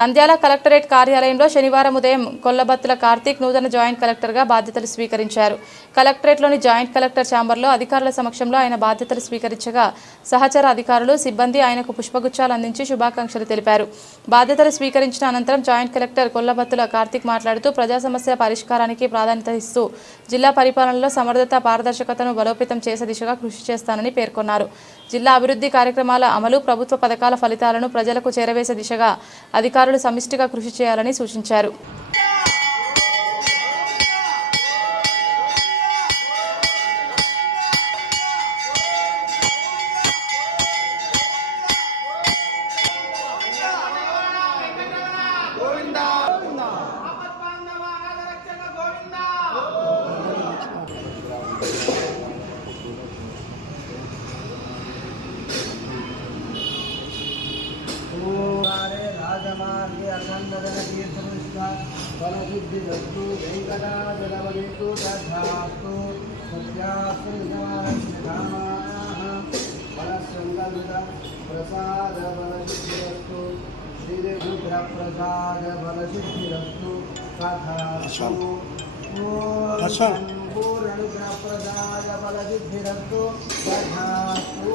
Nandyal collectorate కార్యాలయంలో శనివారం ఉదయం కొల్లబత్తుల కార్తీక్ నూతన జాయింట్ కలెక్టర్గా బాధ్యతలు స్వీకరించారు. కలెక్టరేట్లోని జాయింట్ కలెక్టర్ ఛాంబర్లో అధికారుల సమక్షంలో ఆయన బాధ్యతలు స్వీకరించగా సహచర అధికారులు, సిబ్బంది ఆయనకు పుష్పగుచ్చాలు అందించి శుభాకాంక్షలు తెలిపారు. బాధ్యతలు స్వీకరించిన అనంతరం జాయింట్ కలెక్టర్ కొల్లబత్తుల కార్తీక్ మాట్లాడుతూ ప్రజా సమస్యల పరిష్కారానికి ప్రాధాన్యత ఇస్తూ జిల్లా పరిపాలనలో సమర్థత, పారదర్శకతను బలోపేతం చేసే దిశగా కృషి చేస్తానని పేర్కొన్నారు. జిల్లా అభివృద్ధి కార్యక్రమాల అమలు, ప్రభుత్వ పథకాల ఫలితాలను ప్రజలకు చేరవేసే దిశగా అధికారులు సమిష్టిగా కృషి చేయాలని సూచించారు. राजमार्गे अखण्डजनकीर्तनस्वा फलसिद्धिरस्तु वेङ्कटाचलवलितु तथास्तु सत्यास्तु निजमानश्रिधामाः फलसङ्गमिदं प्रसादफलसिद्धिरस्तु श्रीरुद्रप्रसादफलसिद्धिरस्तु तथास्तु पूर्णनुग्रहप्रसादफलसिद्धिरस्तु तथास्तु